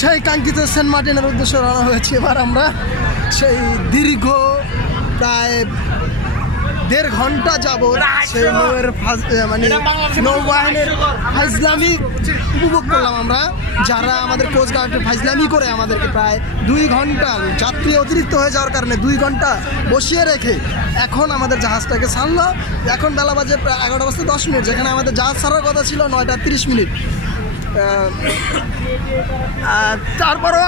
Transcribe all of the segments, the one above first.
সেই কাঙ্ক্ষিত সেন্ট মার্টিনের উদ্দেশ্যে রওনা হয়েছে। এবার আমরা সেই দীর্ঘ প্রায় দেড় ঘণ্টা যাব সেই নৌয়ের মানে নৌবাহিনীর ফাইজলামি উপভোগ করলাম আমরা। যারা আমাদের কোস্টগার্ডের ফাইজলামি করে আমাদেরকে প্রায় দুই ঘণ্টা যাত্রী অতিরিক্ত হয়ে যাওয়ার কারণে দুই ঘণ্টা বসিয়ে রেখে এখন আমাদের জাহাজটাকে ছাড়লো। এখন বেলা বাজে প্রায় এগারোটা বাজতে দশ মিনিট যেখানে আমাদের জাহাজ ছাড়ার কথা ছিল নয়টা তিরিশ মিনিট। আহ, আর তারপরে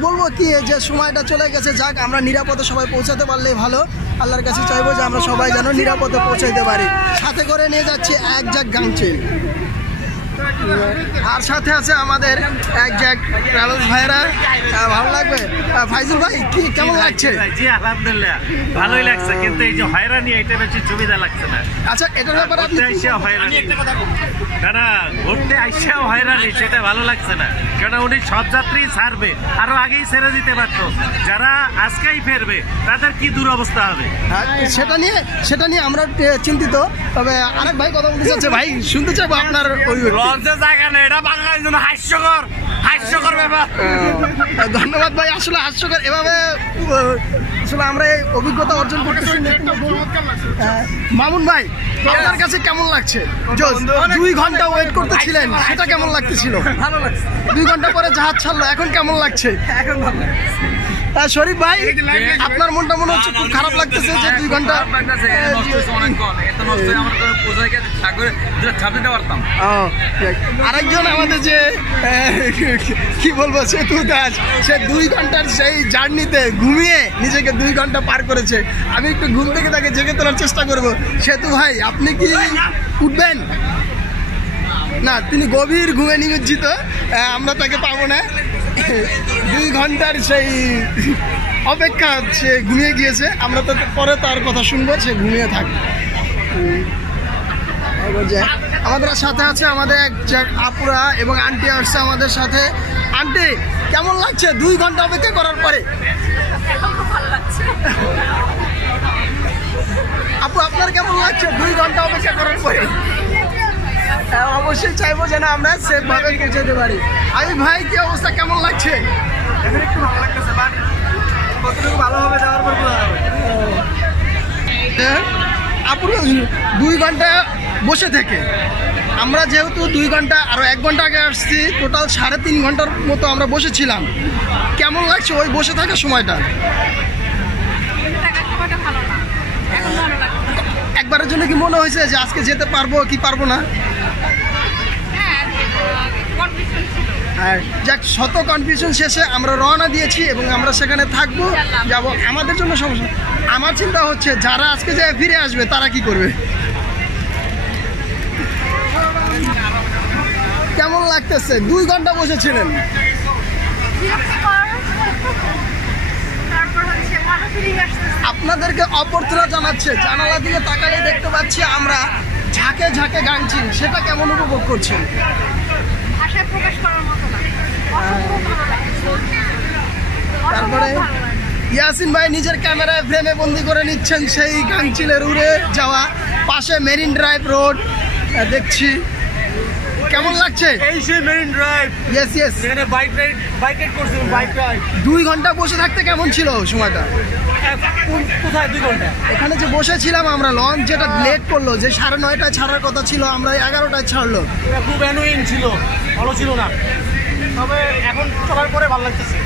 বলব কি যে সময়টা চলে গেছে যাক আমরা নিরাপদে সবাই পৌঁছাতে পারলেই ভালো। আল্লাহর কাছে চাইব যে আমরা সবাই যেন নিরাপদে পৌঁছাইতে পারি। সাথে করে নিয়ে যাচ্ছি এক যাক গাংচিল। আর সাথে আছে আমাদের এক জাক ট্রাভেলস ভাইরা। ভালো লাগবে? ফাইজুল ভাই কি কেমন লাগছে? জি আলহামদুলিল্লাহ। ভালোই লাগছে কিন্তু এই যে হয়রানি এটা বেশি সুবিধা লাগছে না। আচ্ছা এটার ব্যাপারে আপনি আইসা হয়রানি। না না ঘুরতে আইসাও হয়রানি সেটা ভালো লাগছে না। কেন উনি সব যাত্রী ছাড়বে আরও আগেই ছেড়ে দিতে পারতো। যারা আজকেই ফেরবে তাদের কি দুরবস্থা হবে? হ্যাঁ, সেটা নিয়ে সেটা নিয়ে আমরা চিন্তিত। তবে আরেক ভাই কথা বলতে চাচ্ছে। ভাই শুনতে চাইব আপনার ওই জায়গা নেই এটা বাংলার জন্য হাস্যকর হাস্যকর ব্যাপার। ধন্যবাদ ভাই আসলে হাস্যকর এভাবে আসলে আমরা এই অভিজ্ঞতা অর্জন করতেছি মামুন ভাই আপনার কাছে কেমন লাগছে? দুই ঘণ্টা ওয়েট করতেছিলেন সেটা কেমন লাগতেছিল? ভালো লাগছে। দুই ঘণ্টা পরে জাহাজ ছাড়লো এখন কেমন লাগছে? এখন ভালো শরীফ ভাই আপনার মনটা মনে হচ্ছে খুব খারাপ লাগতেছে যে দুই ঘণ্টা। আরেকজন আমাদের যে কি বলব সেতু দাস সে দুই ঘণ্টার সেই জার্নিতে ঘুমিয়ে নিজেকে দুই ঘণ্টা পার করেছে। আমি একটু ঘুম থেকে তাকে জেগে তোলার চেষ্টা করব। সেতু ভাই আপনি কি উঠবেন? না তিনি গভীর ঘুমে নিমজ্জিত। আমরা তাকে পাবো না। দুই ঘণ্টার সেই অপেক্ষা সে ঘুমিয়ে গিয়েছে। আমরা তো পরে তার কথা শুনব, সে ঘুমিয়ে থাকবে আমাদের সাথে আছে আমাদের এক আপুরা এবং আন্টি আসছে আমাদের সাথে। আন্টি, কেমন লাগছে? দুই ঘণ্টা অপেক্ষা করার পরে। আপু, আপনার কেমন লাগছে? দুই ঘণ্টা অপেক্ষা করার পরে। অবশ্যই চাইব যেন আমরা সেফ ভাবে পৌঁছাতে পারি। আমি ভাই কি অবস্থা? কেমন লাগছে? এখন একটু ভালো লাগতেছে, but কতটুকু ভালো হবে যাওয়ার পর বোঝা যাবে। হ্যাঁ, দুই ঘণ্টা বসে থেকে। আমরা যেহেতু দুই ঘণ্টা আরও এক ঘণ্টা আগে আসছি টোটাল সাড়ে তিন ঘণ্টার মতো আমরা বসেছিলাম। কেমন লাগছে ওই বসে থাকার সময়টা? টাকা খাওয়াটা ভালো না। এখন ভালো লাগছে। একবারের জন্য কি মনে হয়েছে যে আজকে যেতে পারব কি পারব না হ্যাঁ কনফিউশন ছিল আর যাক, শত কনফিউশন শেষে আমরা রওনা দিয়েছি এবং আমরা সেখানে থাকব। যাব। আমাদের জন্য সমস্যা আমার চিন্তা হচ্ছে, যারা আজকে যে ফিরে আসবে, তারা কি করবে? কেমন লাগতেছে? দুই ঘণ্টা বসেছিলেন। আপনাদেরকে অভ্যর্থনা জানাচ্ছে, জানালা দিয়ে তাকালে দেখতে পাচ্ছি আমরা ঝাঁকে ঝাঁকে গানছি সেটা কেমন উপভোগ করছেন? ভাষায় প্রকাশ করার মতো না। অসম্ভব ভালো লাগছে তারপরে ইয়াসিন ভাই নিজের ক্যামেরায় ফ্রেমে বন্দি করে নিচ্ছেন সেই গাংচিলের উড়ে যাওয়া পাশে মেরিন ড্রাইভ রোড। দেখছি। কেমন লাগছে? এই সে মেরিন ড্রাইভ ইয়েস ইয়েস যেখানে বাইক রাইড বাইক রাইড করছিলাম বাইক রাইড দুই ঘণ্টা বসে থাকতে কেমন ছিল সময়টা? কোথায় দুই ঘণ্টা? এখানে যে বসেছিলাম আমরা লঞ্চ যেটা লেট করল যে সাড়ে নয়টায় ছাড়ার কথা ছিল আমরা এগারোটায় ছাড়লো। এটা খুব অ্যানোয়িং ছিল ভালো ছিল না। তবে এখন চলার পরে ভালো লাগতেছে।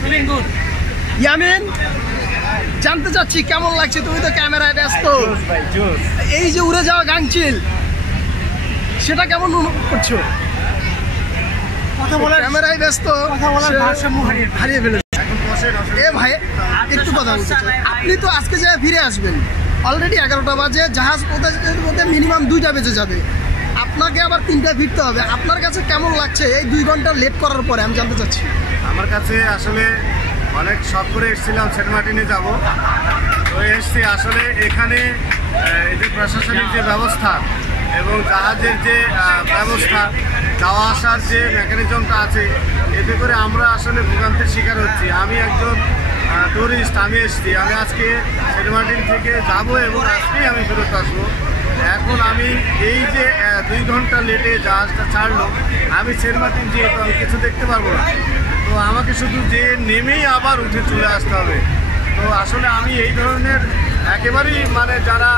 ফিলিং গুড ইয়ামিন জানতে চাচ্ছি কেমন লাগছে? তুমি তো ক্যামেরায় ব্যস্ত। এই যে উড়ে যাওয়া গাংচিল সেটা কেমন অনুভব করছ? কথা বলার ক্যামেরায় ব্যস্ত কথা বলার ভারসাম্য হারিয়ে হারিয়ে ফেলেছে। এ ভাই একটু কথা আপনি তো আজকে যে ফিরে আসবেন অলরেডি এগারোটা বাজে জাহাজ পৌঁছাতে মিনিমাম দুইটা বেজে যাবে। আপনাকে আবার তিনটায় ফিরতে হবে। আপনার কাছে কেমন লাগছে? এই দুই ঘণ্টা লেট করার পরে আমি জানতে চাচ্ছি। আমার কাছে আসলে অনেক শখ করে এসেছিলাম সেন্ট মার্টিনে যাব। তো এসছি আসলে এখানে এই যে প্রশাসনিক যে ব্যবস্থা এবং জাহাজের যে ব্যবস্থা, যাওয়া আসার যে মেকানিজমটা আছে, এতে করে আমরা আসলে ভোগান্তির শিকার হচ্ছি। আমি একজন ট্যুরিস্ট আমি এসছি। আমি আজকে সেন্ট মার্টিন থেকে যাব এবং আজকেই আমি ফেরত আসব। এখন আমি এই যে দুই ঘণ্টা লেটে জাহাজটা ছাড়লো, আমি সেন্ট মার্টিন যেহেতু আমি কিছু দেখতে পারব না, তো আমাকে শুধু যে নেমেই আবার উঠে চলে আসতে হবে। তো আসলে আমি এই ধরনের একেবারেই মানে যারা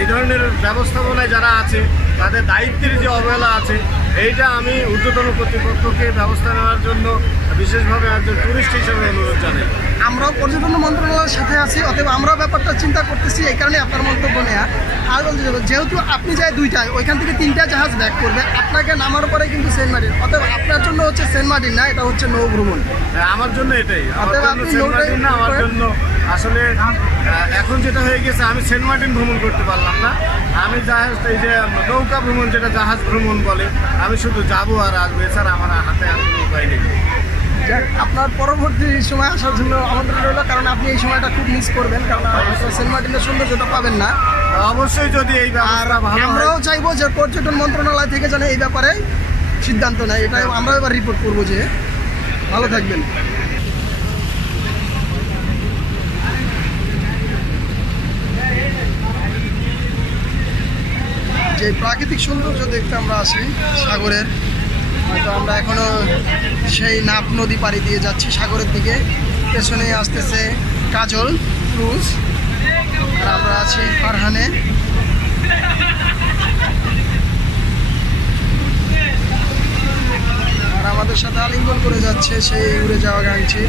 এই ধরনের ব্যবস্থাপনায় যারা আছে, তাদের দায়িত্বের যে অবহেলা আছে, এইটা আমি ঊর্ধ্বতন কর্তৃপক্ষকে ব্যবস্থা নেওয়ার জন্য বিশেষভাবে একজন টুরিস্ট হিসেবে অনুরোধ জানাই। আমরাও পর্যটন মন্ত্রণালয়ের সাথে আছি অতএব আমরাও ব্যাপারটা চিন্তা করতেছি এই কারণে আপনার মন্তব্য নেয়া। আর বলতে যাব, যেহেতু আপনি যায় দুইটায় ওইখান থেকে তিনটা জাহাজ ব্যাক করবে আপনাকে নামার পরে কিন্তু সেন্ট মার্টিন। অতএব আপনার জন্য হচ্ছে সেন্ট মার্টিন না এটা হচ্ছে নৌ ভ্রমণ। হ্যাঁ, আমার জন্য এটাই। অতএব আপনি আমার জন্য আসলে এখন যেটা হয়ে গেছে আমি সেন্ট মার্টিন ভ্রমণ করতে পারলাম না। আমি জাহাজ এই যে নৌকা ভ্রমণ যেটা জাহাজ ভ্রমণ বলে আমি শুধু যাব আর আসব এছাড়া আমার হাতে আর কোনো উপায় নেই। যাক, আপনার পরবর্তী সময় আসার জন্য আমাদের রইল কারণ আপনি এই সময়টা খুব মিস করবেন কারণ সেন্ট মার্টিনের সৌন্দর্যটা পাবেন না। অবশ্যই যদি এই আর আমরাও চাইব যে পর্যটন মন্ত্রণালয় থেকে যেন এই ব্যাপারে সিদ্ধান্ত নেয় এটা আমরা এবার রিপোর্ট করব যে। ভালো থাকবেন। যে প্রাকৃতিক সৌন্দর্য দেখতে আমরা আসি সাগরের। হয়তো আমরা এখনও সেই নাপ নদী পাড়ি দিয়ে যাচ্ছি সাগরের দিকে। পেছনে আসতেছে কাজল, ক্রুজ। আর আমরা আছি ফারহানে। আর আমাদের সাথে আলিঙ্গন করে যাচ্ছে সেই উড়ে যাওয়া গাংছি